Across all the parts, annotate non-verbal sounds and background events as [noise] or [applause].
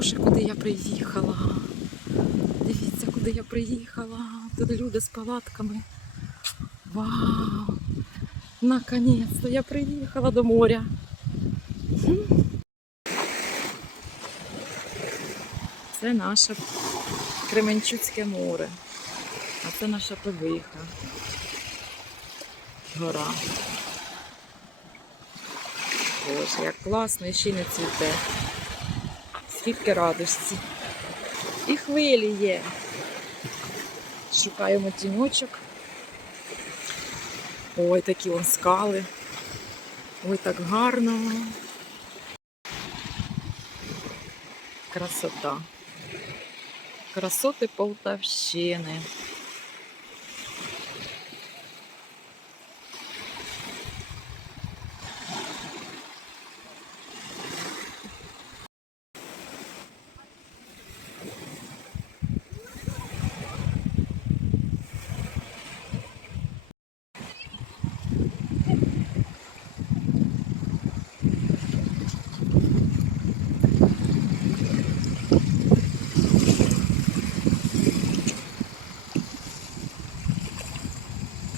Боже, куди я приїхала. Дивіться, куди я приїхала. Тут люди з палатками. Вау! Наконець-то я приїхала до моря. Це наше Кременчуцьке море. А це наша пивиха. Гора. Боже, як класно і ще не цвіте. Скільки радості. І хвилі є. Шукаємо тіньочок. Ой, такі вон скали. Ой, так гарно. Красота. Красоти Полтавщини.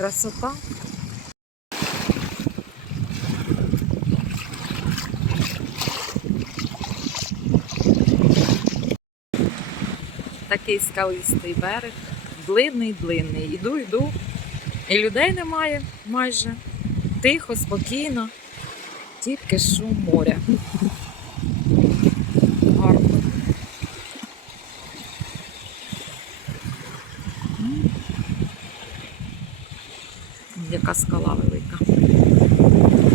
Красота. Такий скалистий берег, длинний, длинний. Іду, йду. І людей немає майже. Тихо, спокійно. Тільки шум моря. Гарно. Яка скала велика.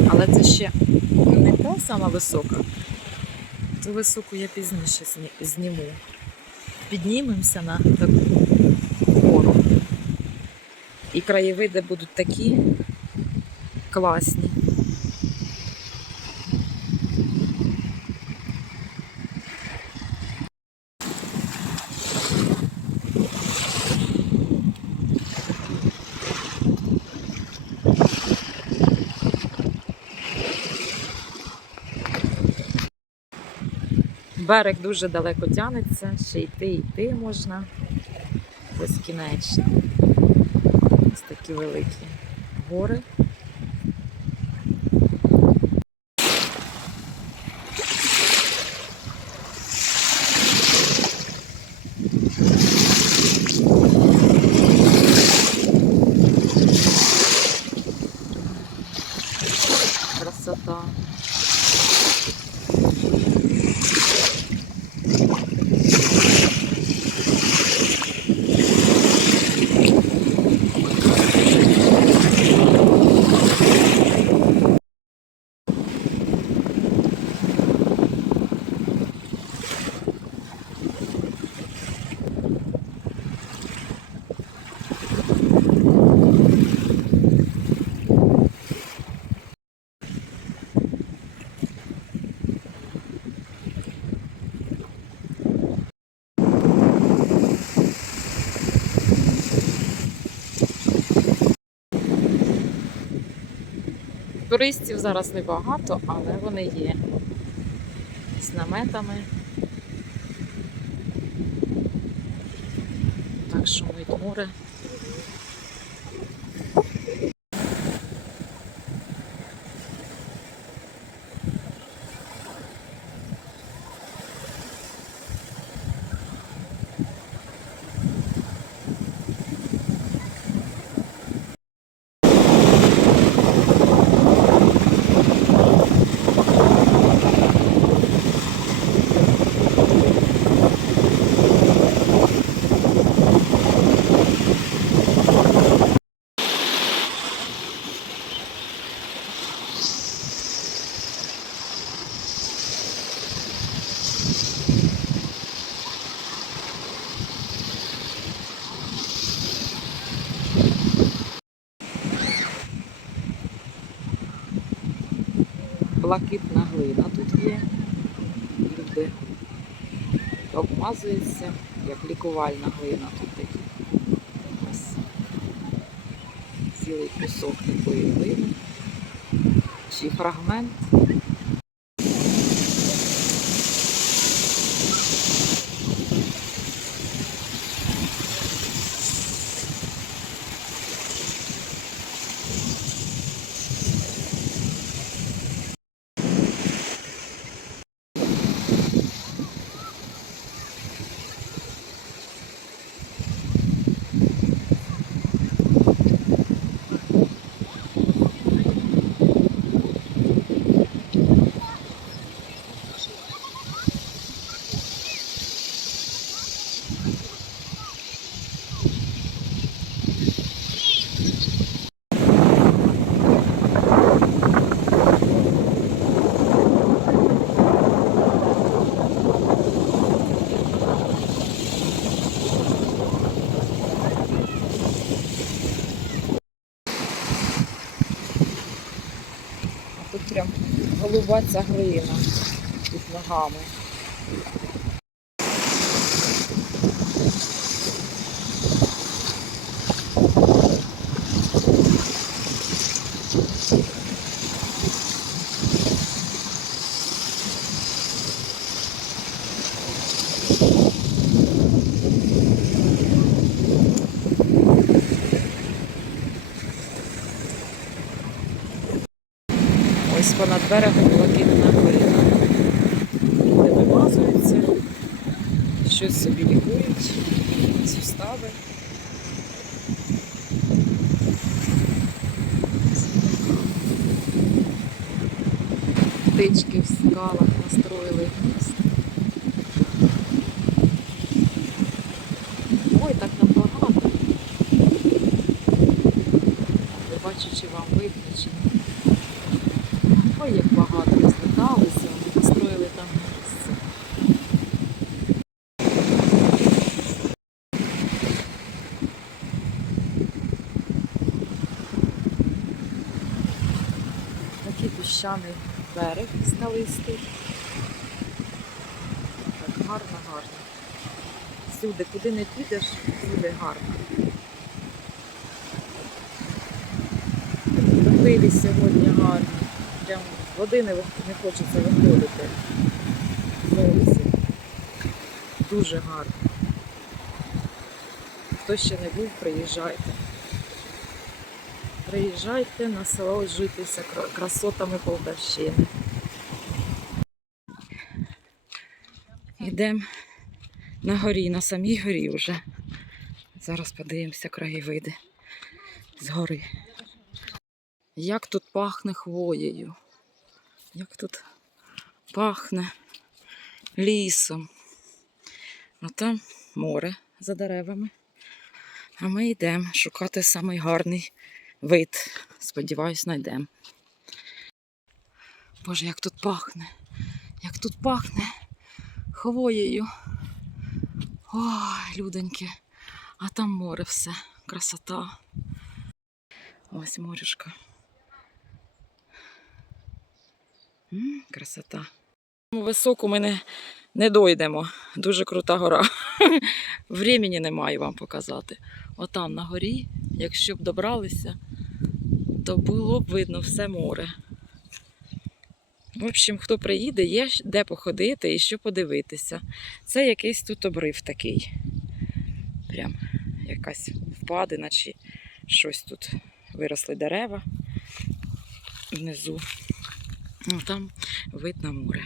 Але це ще не та сама висока. Цю високу я пізніше зніму. Піднімемося на таку гору. І краєвиди будуть такі класні. Берег дуже далеко тянеться, ще йти, йти можна безкінечно. Ось такі великі гори. Красота. Туристів зараз небагато, але вони є. З наметами. Так що ми море. Блакитна глина тут є. Люди обмазуються, як лікувальна глина тут такі. Ось цілий кусок такої глини. Чи фрагмент. прям ця глина під ногами. Ось понад берегом блакитна глина. Люди вимазуються, щось собі лікують, сустави. Птички в скалах настроїли гнізд. Ой, так набагато. Не бачу, чи вам видно, чи ні. Ой, як багато розлеталися, построїли там місце. Такий піщаний берег скалистий. Так гарно, гарно. Всюди, куди не підеш, всюди гарно. Хвилі сьогодні гарні. Прям води не хочеться виходити. Зовсім. Дуже гарно. Хто ще не був, приїжджайте. Приїжджайте, насолоджуйтеся кра- красотами Полтавщини. Йдемо на горі, на самій горі вже. Зараз подивимося краєвиди з гори. Як тут пахне хвоєю. Як тут пахне лісом. А там море за деревами. А ми йдемо шукати самий вид. Сподіваюсь, знайдемо. Боже, як тут пахне. Як тут пахне хвоєю. Ой, людоньки. А там море все. Красота. Ось морюшка. М, красота. Високу ми не, не дойдемо. Дуже крута гора. [laughs] Времені не маю вам показати. Отам на горі, якщо б добралися, то було б видно все море. В общем, хто приїде, є де походити і що подивитися. Це якийсь тут обрив такий. Прям якась впадина чи щось тут виросли дерева внизу. Ну, там вид на море.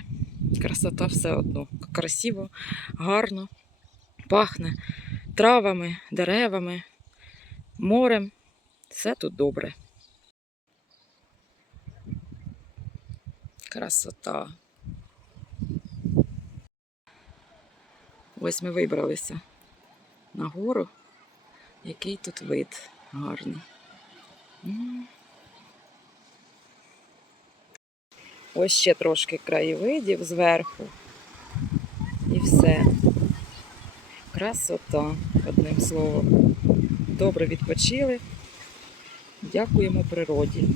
Красота все одно. Красиво, гарно, пахне травами, деревами, морем. Все тут добре. Красота. Ось ми вибралися на гору. Який тут вид гарний. Ось ще трошки краєвидів зверху. І все. Красота, одним словом. Добре відпочили. Дякуємо природі.